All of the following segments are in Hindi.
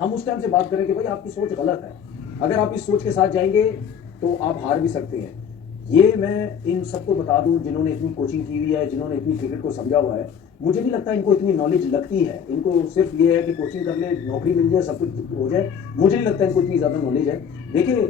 हम उस टाइम से बात करें कि भाई आपकी सोच गलत है, अगर आप इस सोच के साथ जाएंगे तो आप हार भी सकते हैं। ये मैं इन सबको बता दूं जिन्होंने इतनी कोचिंग की हुई है, जिन्होंने इतनी क्रिकेट को समझा हुआ है, मुझे नहीं लगता इनको इतनी नॉलेज लगती है। इनको सिर्फ ये है कि कोचिंग कर ले, नौकरी मिल जाए, सब कुछ हो जाए। मुझे नहीं लगता इनको इतनी ज़्यादा नॉलेज है। देखिए,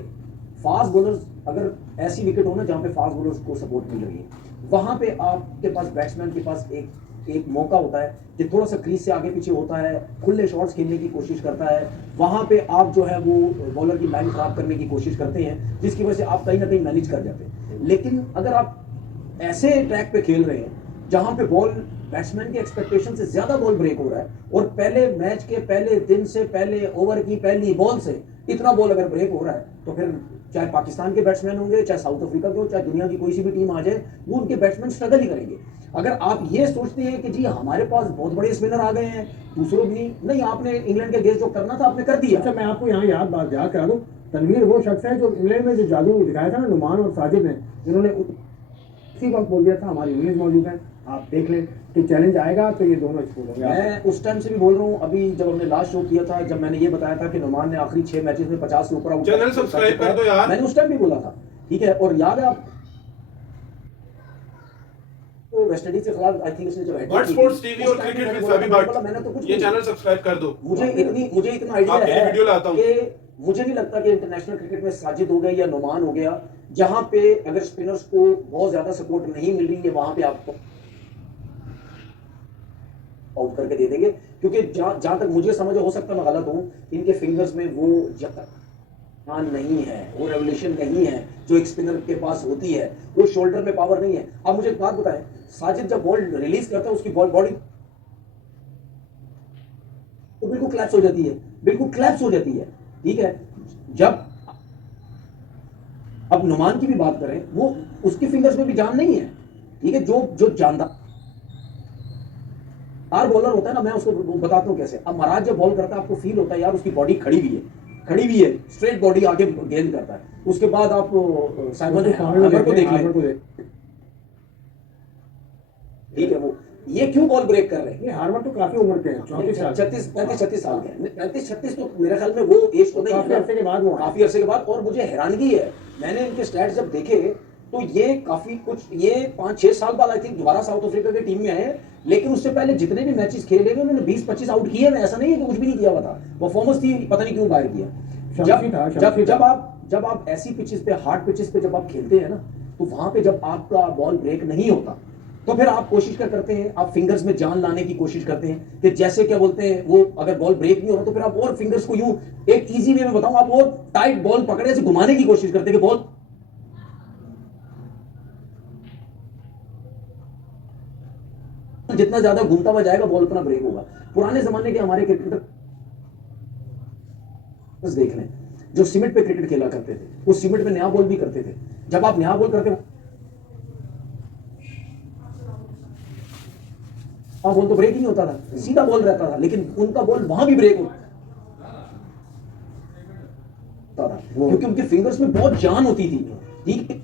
फास्ट बॉलर्स, अगर ऐसी विकेट हो ना जहाँ पे फास्ट बॉलर्स को सपोर्ट मिल रही है, वहाँ पे आपके पास बैट्समैन के पास एक एक मौका होता है कि थोड़ा सा क्रीज से आगे पीछे होता है, खुले शॉट्स खेलने की कोशिश करता है। वहां पे आप जो है वो बॉलर की लाइन खराब करने की कोशिश करते हैं, जिसकी वजह से आप कहीं ना कहीं मैनेज कर जाते हैं। लेकिन अगर आप ऐसे ट्रैक पे खेल रहे हैं जहां पे बॉल, बैट्समैन की एक्सपेक्टेशन से ज्यादा बॉल ब्रेक हो रहा है, और पहले मैच के पहले दिन से, पहले ओवर की पहली बॉल से इतना बॉल अगर ब्रेक हो रहा है, तो फिर चाहे पाकिस्तान के बैट्समैन होंगे, चाहे साउथ अफ्रीका के हो, चाहे दुनिया की कोई सी भी टीम आ जाए, वो उनके बैट्समैन स्ट्रगल ही करेंगे। अगर आप ये सोचते हैं कि जी हमारे पास बहुत बड़े स्पिनर आ गए हैं, दूसरों भी नहीं, आपने इंग्लैंड के अगेंस्ट जो करना था आपने कर दिया। अच्छा, मैं आपको यहाँ याद करा दूं, तनवीर वो शख्स है जो इंग्लैंड में जो जादू दिखाया था ना नुमान और साजिद ने, जिन्होंने उसी वक्त बोल दिया था हमारी इमेज मौजूद है, आप देख लें कि चैलेंज आएगा तो ये दोनों एक्सपोज होंगे। मैं उस टाइम से भी बोल रहा हूँ, अभी जब हमने लास्ट शो किया था, जब मैंने ये बताया था कि नुमान ने आखिरी 6 मैचेस में 50 से ऊपर आउट, चैनल सब्सक्राइब कर दो यार, मैंने उस टाइम भी बोला था, ठीक है। और याद है आप तो वेस्ट इंडीज के खिलाफ, आई थिंक उसने जब वर्ल्ड स्पोर्ट्स टीवी और क्रिकेट विद फैबी भट्ट, मैंने तो कुछ ये चैनल सब्सक्राइब कर दो। मुझे इतना आइडिया है वीडियो लाता हूं कि मुझे नहीं लगता कि इंटरनेशनल क्रिकेट में साजिद हो गया या नुमान हो गया, जहां पे अगर स्पिनर्स को बहुत ज्यादा सपोर्ट नहीं मिल रही है, वहां पे आपको आउट करके दे देंगे। क्योंकि जहां तक मुझे समझ, हो सकता है मैं गलत हूं, इनके फिंगर्स में वो जान नहीं है, वो रेवोल्यूशन नहीं है जो एक स्पिनर के पास होती है, वो शोल्डर में पावर नहीं है। अब मुझे एक बात बताएं, साजिद जब बॉल रिलीज करता है, उसकी बॉडी तो बिल्कुल क्लैप्स हो जाती है, बिल्कुल क्लैप्स हो जाती है, ठीक है। जब अब नुमान की भी बात करें, वो उसके फिंगर्स में भी जान नहीं है, ठीक है। जो जानदार बॉलर होता है ना, मैं उसको बताता हूं कैसे। अब महाराज जब बॉल करता है, आपको फील होता है यार उसकी बॉडी खड़ी भी है, स्ट्रेट बॉडी आगे गेंद करता है। उसके बाद आप साइमन हैमर को देख लें, ठीक है। वो ये क्यों बॉल ब्रेक कर रहे हैं? ये हार्मर तो काफी उम्र के हैं, 35-36 साल के हैं। 35-36 तो मेरे ख्याल में वो एज तो नहीं है, काफी अरसे के बाद। और मुझे हैरानगी है, मैंने इनके स्टैट्स जब देखे तो ये काफी कुछ, ये 5-6 साल बाद आई थिंक दोबारा साउथ अफ्रीका की टीम में आए, लेकिन उससे पहले जितने भी मैचेस खेले गए उन्होंने 20-25 आउट किए हैं। ऐसा नहीं है कि कुछ भी नहीं किया हुआ था, परफॉर्मेंस थी, पता नहीं क्यों बाहर किया। जब आप ऐसी पिचेस पे, हार्ड पिचेस पे जब आप खेलते हैं ना, तो वहां पे जब आपका बॉल ब्रेक नहीं होता, तो फिर आप कोशिश क्या करते हैं, आप फिंगर्स में जान लाने की कोशिश करते हैं कि जैसे क्या बोलते हैं वो, अगर बॉल ब्रेक नहीं हो रहा तो फिर आप और फिंगर्स को यूं, एक इजी वे में बताऊं, आप और टाइट बॉल पकड़े से घुमाने की कोशिश करते हैं कि बॉल जितना ज्यादा घूमता हुआ जाएगा बॉल उतना ब्रेक होगा। पुराने जमाने के हमारे क्रिकेटर देख लें, जो सीमेंट पे क्रिकेट खेला करते थे, वो सीमेंट पे नया बॉल भी करते थे। जब आप नया बॉल करते बॉल तो ब्रेक ही नहीं होता था, सीधा बॉल रहता था, लेकिन उनका बॉल वहां भी ब्रेक होता था, क्योंकि उनके फिंगर्स में बहुत जान होती थी, ठीक है।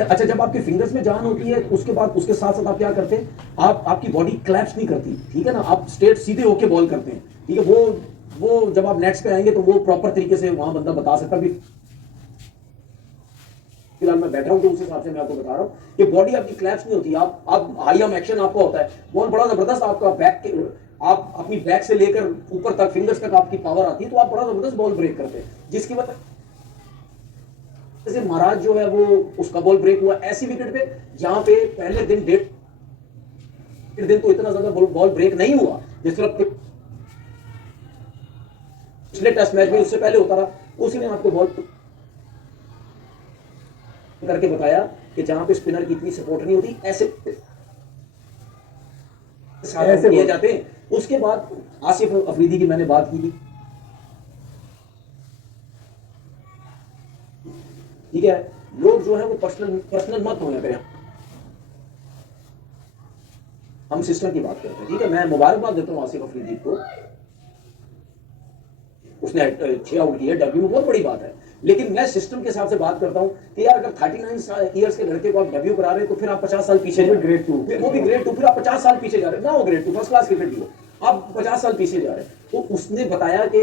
अच्छा, जब आपके फिंगर्स में जान होती है, उसके बाद उसके साथ साथ आप क्या करते हैं, आपकी बॉडी क्लैप्स नहीं करती, ठीक है ना, आप स्ट्रेट सीधे होके बॉल करते हैं, ठीक है। वो जब आप नेट्स पे आएंगे तो वो प्रॉपर तरीके से वहां बंदा बता सकता भी, फिलहाल मैं बैठ रहा हूं तो उस हिसाब से मैं आपको बता रहा हूं कि बॉडी आपकी क्लैप्स नहीं होती। आप हाई आर्म एक्शन आपका होता है, बॉल बड़ा जबरदस्त आपका बैक के, आप अपनी बैक से लेकर ऊपर तक फिंगर्स तक आपकी पावर आती है, तो आप बड़ा जबरदस्त बॉल ब्रेक करते हैं, जिसकी वजह जैसे महाराज जो है वो, उसका बॉल ब्रेक हुआ ऐसी विकेट पे जहां पे पहले दिन 1.5 दिन तो इतना ज्यादा बॉल ब्रेक नहीं हुआ, जिस तरह पिछले टेस्ट मैच में उससे पहले होता रहा। उसने आपको बॉल करके बताया कि जहां पे स्पिनर की इतनी सपोर्ट नहीं होती, ऐसे किए जाते हैं। उसके बाद आसिफ अफरीदी की मैंने बात की थी, ठीक है। लोग जो है वो पर्सनल मत होने पे, हम सिस्टम की बात करते हैं, ठीक है। मैं मुबारकबाद देता हूं आसिफ अफरीदी को, उसने 6 आउट किए, डब्ल्यू में बहुत बड़ी बात है, लेकिन मैं सिस्टम के हिसाब से बात करता हूं कि यार अगर 39 ईयर्स के लड़के को आप डब्ल्यू करा रहे हैं, तो फिर आप 50 साल पीछे, ग्रेड 2, वो भी ग्रेड 2, फिर आप 50 साल पीछे जा रहे हैं ना, वो ग्रेड 2 फर्स्ट क्लास क्रिकेट भी हो, आप 50 साल पीछे जा रहे हैं। तो उसने बताया कि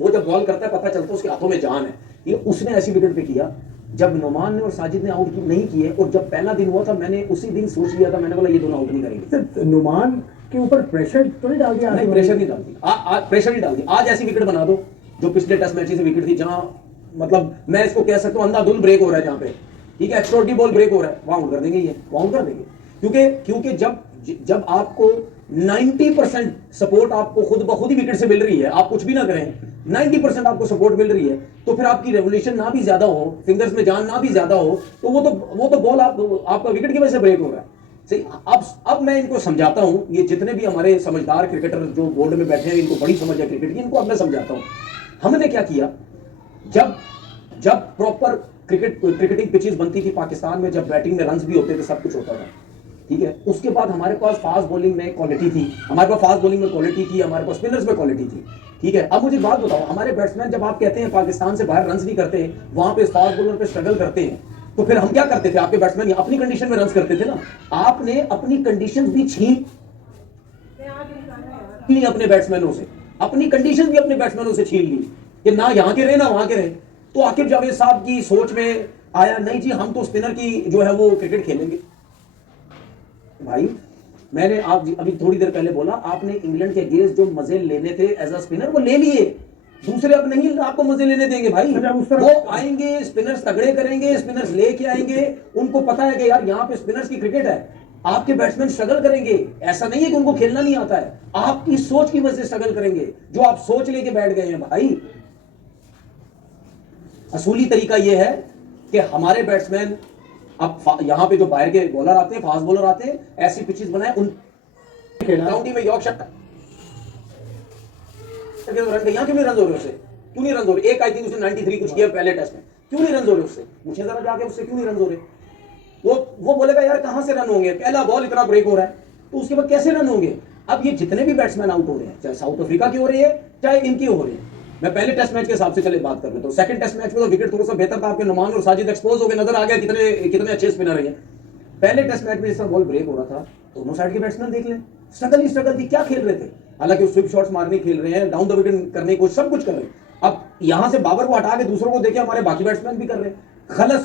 वो जब बॉल करता है पता चलता है उसके हाथों में जान है। ये उसने ऐसी विकेट पे किया जब नुमान ने और साजिद ने आउट नहीं किए, और जब पहला दिन हुआ था मैंने उसी दिन सोच लिया था, मैंने बोला ये दोनों आउट नहीं करेंगे। नुमान के ऊपर प्रेशर तो नहीं डाल दिया? नहीं, प्रेशर नहीं डाल दिया, प्रेशर नहीं डाल दिया। आज ऐसी विकेट बना दो जो पिछले टेस्ट मैच से विकेट थी, जहां मतलब मैं इसको कह सकता हूं अंधाधुंध ब्रेक हो रहा है, जहां पे ठीक है एक्स्ट्राऑर्डिनरी बॉल ब्रेक हो रहा है, वहां आउट कर देंगे, ये वहां आउट कर देंगे। क्योंकि जब आपको 90% सपोर्ट आपको खुद ब खुद ही विकेट से मिल रही है, आप कुछ भी ना करें, 90% आपको सपोर्ट मिल रही है, तो फिर आपकी रेवोल्यूशन ना भी ज्यादा हो, फिंगर्स में जान ना भी ज्यादा हो, तो वो तो बॉल आपका विकेट की वजह से ब्रेक हो रहा है। सही। अब मैं इनको समझाता हूं, ये जितने भी हमारे समझदार क्रिकेटर जो बोर्ड में बैठे हैं, इनको बड़ी समझ है क्रिकेट की, इनको अब मैं समझाता हूं। हमने क्या किया, जब प्रॉपर क्रिकेटिंग पिचेस बनती थी पाकिस्तान में, जब बैटिंग में रन्स भी होते थे, सब कुछ होता था, ठीक है, उसके बाद हमारे पास फास्ट बॉलिंग में क्वालिटी थी, हमारे पास स्पिनर्स में क्वालिटी थी, ठीक है। अब मुझे बात बताओ, हमारे बैट्समैन जब आप कहते हैं पाकिस्तान से बाहर रन्स नहीं करते, वहां पे फास्ट बॉलर पे स्ट्रगल करते हैं, तो फिर हम क्या करते थे? आपके बैट्समैन अपनी कंडीशन में रन्स करते थे ना। आपने अपनी कंडीशन भी छीन ली अपने बैट्समैनों से, अपनी कंडीशन भी अपने बैट्समैनों से छीन ली कि ना यहाँ के रहे ना वहां के रहे। तो आकिब जावेद साहब की सोच में आया, नहीं जी हम तो स्पिनर की जो है वो क्रिकेट खेलेंगे। भाई मैंने आप अभी थोड़ी देर पहले बोला, आपने इंग्लैंड के अगेंस्ट जो मजे लेने थे एज अ स्पिनर वो ले लिए, दूसरे अब नहीं आपको मजे लेने देंगे भाई। वो आएंगे, स्पिनर्स तगड़े करेंगे, स्पिनर्स लेके आएंगे, उनको पता है कि यार यहाँ पे स्पिनर्स की क्रिकेट है, आपके बैट्समैन स्ट्रगल करेंगे। ऐसा नहीं है कि उनको खेलना नहीं आता है, आपकी सोच की वजह से स्ट्रगल करेंगे, जो आप सोच लेके बैठ गए हैं भाई। असूली तरीका यह है कि हमारे बैट्समैन अब यहां पे जो बाहर के बॉलर आते हैं, फास्ट बॉलर आते हैं, ऐसी पिचेस बनाए, उन काउंटी में यॉर्कशर यहां क्यों नहीं रन हो रहे उससे? क्यों नहीं रन हो रहे? एक आई थिंक उसने 93 कुछ किया पहले टेस्ट में, क्यों नहीं रन हो रहे उससे? पूछे जरा जाके उससे क्यों नहीं रन हो रहे? वो बोलेगा यार कहां से रन होंगे, पहला बॉल इतना ब्रेक हो रहा है, तो उसके बाद कैसे रन होंगे? अब ये जितने भी बैट्समैन आउट हो रहे हैं, चाहे साउथ अफ्रीका की हो रही है चाहे इनकी हो रही है, मैं पहले टेस्ट मैच के हिसाब से चले बात कर लेता हूं। सेकंड टेस्ट मैच में तो विकेट थोड़ा सा बेहतर था, आपके नुमान और साजिद एक्सपोज हो गए, नजर आ गया कितने अच्छे स्पिनर है। पहले टेस्ट मैच में जिस तरह बॉल ब्रेक हो रहा था, दोनों साइड के बैट्समैन देख लें, स्ट्रगल थी, क्या खेल रहे थे? हालांकि स्विप शॉट्स मारने खेल रहे हैं, डाउन द विकेट करने को सब कुछ कर रहे हैं। अब यहां से बाबर को हटा के दूसरों को देखे हमारे बाकी बैट्समैन भी कर रहे हैं। गलत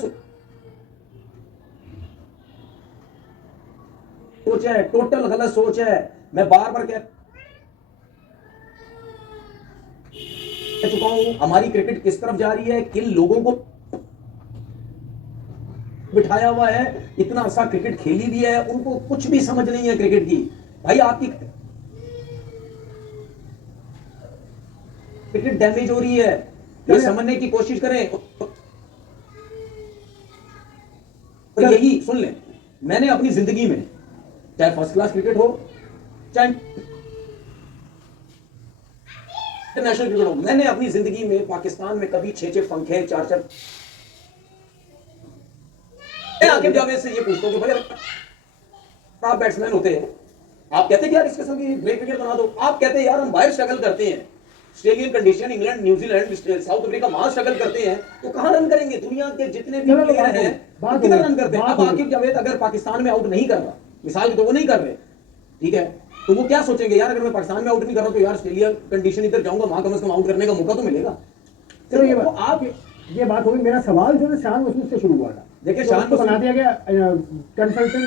सोच है, टोटल गलत सोच है। मैं बार बार कह चुका हूं, हमारी क्रिकेट किस तरफ जा रही है, किन लोगों को बिठाया हुआ है, इतना अच्छा क्रिकेट खेली भी है, उनको कुछ भी समझ नहीं है क्रिकेट की। भाई आपकी क्रिकेट डैमेज हो रही है, ये समझने की कोशिश करें। और यही सुन लें, मैंने अपनी जिंदगी में चाहे फर्स्ट क्लास क्रिकेट हो चाहे इंटरनेशनल क्रिकेट हो, मैंने अपनी जिंदगी में पाकिस्तान में कभी 6-6 पंखे 4-4 आकिब जावेद से ये पूछता हूं कि भाई आप बैट्समैन होते हैं, आप कहते हैं कि यार इस किस्म की ब्रेक विकेट बना दो, आप कहते हैं यार हम बाहर स्ट्रगल करते हैं, Australian condition, England, New Zealand, south Africa वहां स्ट्रगल करते हैं, तो कहां रन करेंगे? दुनिया के जितने भी प्लेयर हैं कितना रन करते हैं? अब आकिब जावेद अगर पाकिस्तान में आउट नहीं कर रहा, मिसाल की तो वो नहीं कर रहे, ठीक है, तो वो क्या सोचेंगे, यार अगर मैं पाकिस्तान में आउट नहीं कर रहा तो यार ऑस्ट्रेलिया कंडीशन इधर जाऊंगा, वहां कम से कम आउट करने का मौका तो मिलेगा। चलो ये बात होगी। मेरा सवाल जो है शान मुस्लिम से शुरू हुआ था। देखिए तो शान को बना दिया गया कंसल्टेंट,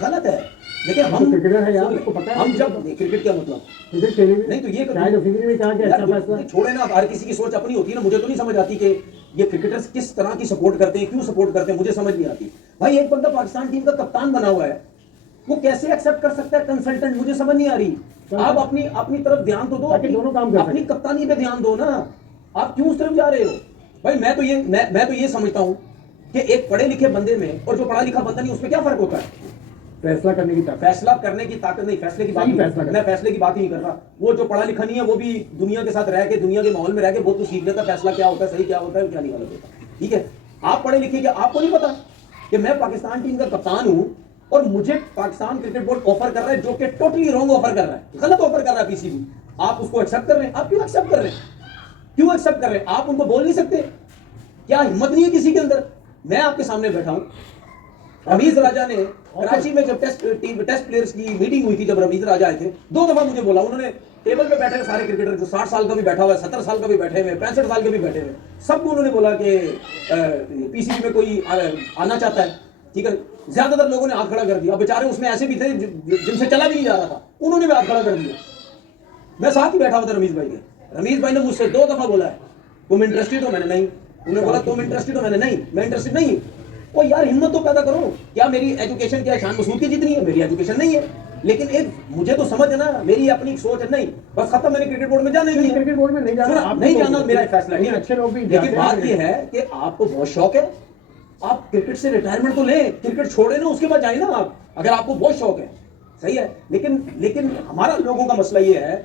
गलत है। देखिए हम क्रिकेटर है यार, आपको पता है हम जब क्रिकेट क्या मतलब क्रिकेट खेले नहीं तो ये शायद फिक्री में कहा कि अच्छा फैसला छोड़े ना, हर किसी की सोच अपनी होती है ना। मुझे तो नहीं समझ आती कि ये क्रिकेटर्स किस तरह की सपोर्ट करते हैं, क्यों सपोर्ट करते हैं, मुझे समझ नहीं आती। भाई एक बंदा पाकिस्तान टीम का कप्तान बना हुआ है, वो कैसे एक्सेप्ट कर सकता है कंसल्टेंट? मुझे समझ नहीं आ रही। आप अपनी तरफ ध्यान तो दो, दोनों काम अपनी कप्तानी पे ध्यान दो ना, आप क्यों उस तरफ जा रहे हो? भाई मैं तो ये समझता हूं कि एक पढ़े लिखे बंदे में और जो पढ़ा लिखा बंदा नहीं, उसमें क्या फर्क होता है? फैसला करने की ताकत नहीं, फैसले की बात नहीं, मैं फैसले की बात ही नहीं कर रहा। वो जो पढ़ा लिखा नहीं है वो भी दुनिया के साथ रह के, दुनिया के माहौल में रह के बहुत कुछ सीख लेता, फैसला क्या होता है, सही क्या होता है, क्या नहीं गलत होता, ठीक है। आप पढ़े लिखे क्या आपको नहीं पता कि मैं पाकिस्तान टीम का कप्तान हूं और मुझे पाकिस्तान क्रिकेट बोर्ड ऑफर कर रहा है, जो कि टोटली रॉन्ग ऑफर कर रहा है, गलत ऑफर कर रहा है पीसीबी। आप उसको एक्सेप्ट कर रहे हैं? आप क्यों एक्सेप्ट कर रहे हैं? क्यों एक्सेप्ट कर रहे हैं? आप उनको बोल नहीं सकते? क्या हिम्मत नहीं है किसी के अंदर? मैं आपके सामने बैठा हूं, रमीज राजा ने कराची में जब टेस्ट प्लेयर्स की मीटिंग हुई थी, जब रमीज राजा आए थे, 2 दफा मुझे बोला उन्होंने। टेबल पे बैठे सारे क्रिकेटर, जो 60 साल का भी बैठा हुआ है, 70 साल का भी बैठे हुए, 65 साल के भी बैठे हुए, सबको उन्होंने बोला कि पीसीबी में कोई आना चाहता है, ठीक है। ज्यादातर लोगों ने हाथ खड़ा कर दिया। बेचारे उसमें ऐसे भी थे जिनसे चला भी नहीं जा रहा था, उन्होंने भी हाथ खड़ा कर दिया। मैं साथ ही बैठा हुआ था रमीज भाई के। रमीज भाई ने मुझसे 2 दफा बोला है, तुम इंटरेस्टेड हो? मैंने नहीं। उन्होंने बोला तुम इंटरेस्टेड हो? मैंने नहीं, मैं इंटरेस्टेड नहीं। ओ यार, हिम्मत तो पैदा करो। क्या मेरी एजुकेशन क्या शान मसूद की जितनी है? मेरी एजुकेशन नहीं है, लेकिन एक मुझे तो समझ है ना, मेरी अपनी सोच है। नहीं, बस खत्म, मैंने क्रिकेट बोर्ड में जाना ही नहीं है। क्रिकेट बोर्ड में नहीं जाना, आप नहीं जाना मेरा फैसला है। अच्छे लोग भी, लेकिन बात यह है कि आपको बहुत शौक है, आप क्रिकेट से रिटायरमेंट तो लें, क्रिकेट छोड़े ना, उसके बाद जाए ना आप, अगर आपको बहुत शौक है। सही है, लेकिन हमारा लोगों का मसला ये है,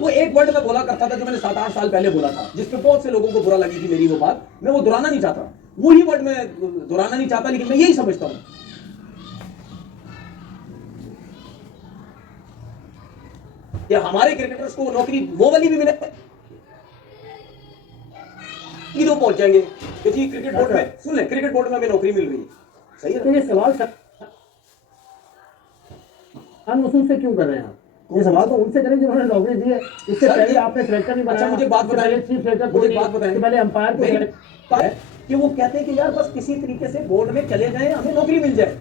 वो एक वर्ड में बोला करता था जो मैंने 7-8 साल पहले बोला था, जिसपे बहुत से लोगों को बुरा लगी थी मेरी वो बात। मैं वो दोहराना नहीं चाहता, वही वर्ड मैं दोहराना नहीं चाहता, लेकिन मैं यही समझता हूं कि हमारे क्रिकेटर्स को नौकरी वो वाली भी मिले तो पहुंच जाएंगे कि जी क्रिकेट बोर्ड में, सुन ले, क्रिकेट बोर्ड में हमें नौकरी मिल रही है। सही है। तो ये सवाल शान मसूद से क्यों कर रहे हैं आप? ये सवाल तो उनसे करें जिन्होंने नौकरी दी है। इससे पहले आपने सिलेक्टर नहीं बनाया। अच्छा, मुझे बात बताइए, चीफ सिलेक्टर मुझे बात बताइए, पहले अंपायर को है कि वो कहते हैं कि यार बस किसी तरीके से बोर्ड में चले जाएं, हमें नौकरी मिल जाए।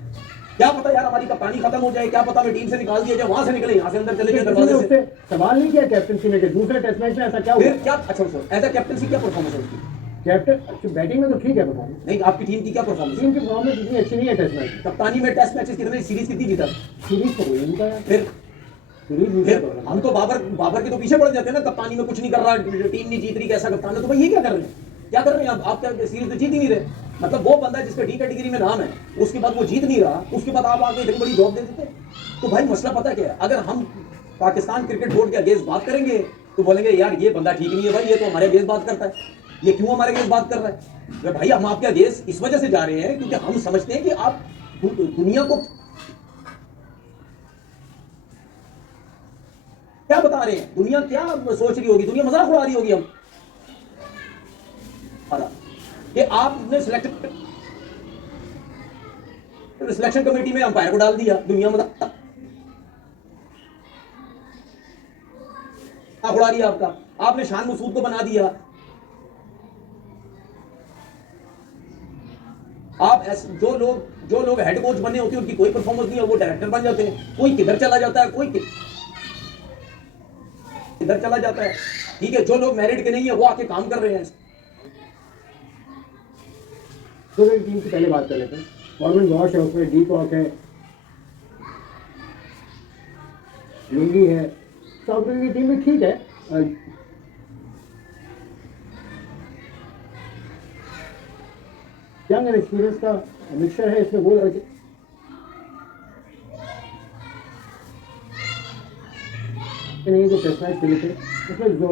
क्या पता यार हमारी कप्तानी खत्म हो जाए, क्या पता हमें टीम से निकाल दिया जाए, वहां से निकले, यहां से अंदर चले गए दरवाजे से। सवाल नहीं किया कैप्टनसी में कि दूसरे टेस्ट मैच में ऐसा क्या हुआ? फिर क्या? अच्छा सर, एज अ कैप्टनसी क्या परफॉर्मेंस है उसकी? कैप्टन बैटिंग में तो ठीक है परफॉर्मेंस। नहीं, आपकी टीम की क्या परफॉर्मेंस? टीम की परफॉर्मेंस इतनी अच्छी नहीं है टेस्ट मैच। कप्तानी में टेस्ट मैचेस कितने, सीरीज कितनी जीता? सीरीज तो कोई नहीं जीता। फिर हम तो बाबर के तो पीछे पड़ जाते हैं ना, कप्तानी में कुछ नहीं कर रहा, टीम नहीं जीत रही, कैसा कप्तान है? तो भाई ये क्या कर रहे हैं? क्या कर रहे हैं आप क्या सीरीज तो जीत ही नहीं रहे? मतलब वो बंदा जिसका डी कैटेगरी में नाम है, उसके बाद वो जीत नहीं रहा, उसके बाद आप आगे इतनी बड़ी जॉब दे देते। तो भाई मसला पता क्या है, अगर हम पाकिस्तान क्रिकेट बोर्ड के अगेंस्ट बात करेंगे तो बोलेंगे यार ये बंदा ठीक नहीं है भाई, ये तो हमारे अगेंस्ट बात करता है, ये क्यों हमारे अगेंस्ट बात कर रहा है? भाई हम आपके अगेंस्ट इस वजह से जा रहे हैं क्योंकि हम समझते हैं कि आप दुनिया को क्या बता रहे हैं, दुनिया क्या सोच रही होगी, दुनिया मजाक उड़ा रही होगी हम कि आपने सिलेक्शन कमेटी में अंपायर को डाल दिया, दुनिया मजाक उड़ा रही है आपका। आपने शान मसूद को बना दिया, आप जो लोग हेड कोच बने होते हैं उनकी कोई परफॉर्मेंस नहीं है, वो डायरेक्टर बन जाते हैं। कोई किधर चला जाता है, कोई किधर चला जाता है, ठीक है। जो लोग मेरिट के नहीं है वो आके काम कर रहे हैं। तो टीम की पहले बात कर लेते हैं। गवर्नमेंट वॉश है, उसमें डी कॉक है, लुंगी है, साउथ अफ्रीका की टीम भी ठीक है। यंग एंड एक्सपीरियंस का मिक्सचर है इसमें। वो लड़के नहीं जो टेस्ट मैच खेले थे उसमें जो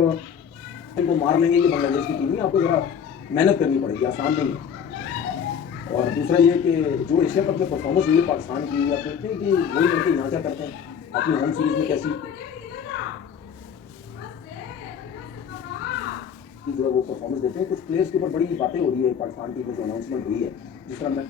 इनको मार लेंगे ये बांग्लादेश की टीम ही, आपको जरा मेहनत करनी पड़ेगी, आसान नहीं है। और दूसरा ये कि जो एशिया कप में परफॉर्मेंस हुई है पाकिस्तान की, आप देखते हैं कि वही लड़के यहाँ क्या करते हैं अपनी होम सीरीज में, कैसी जो है वो परफॉर्मेंस देते हैं। कुछ प्लेयर्स के ऊपर बड़ी बातें हो रही है पाकिस्तान की, जो अनाउंसमेंट हुई है, जिस तरह मैं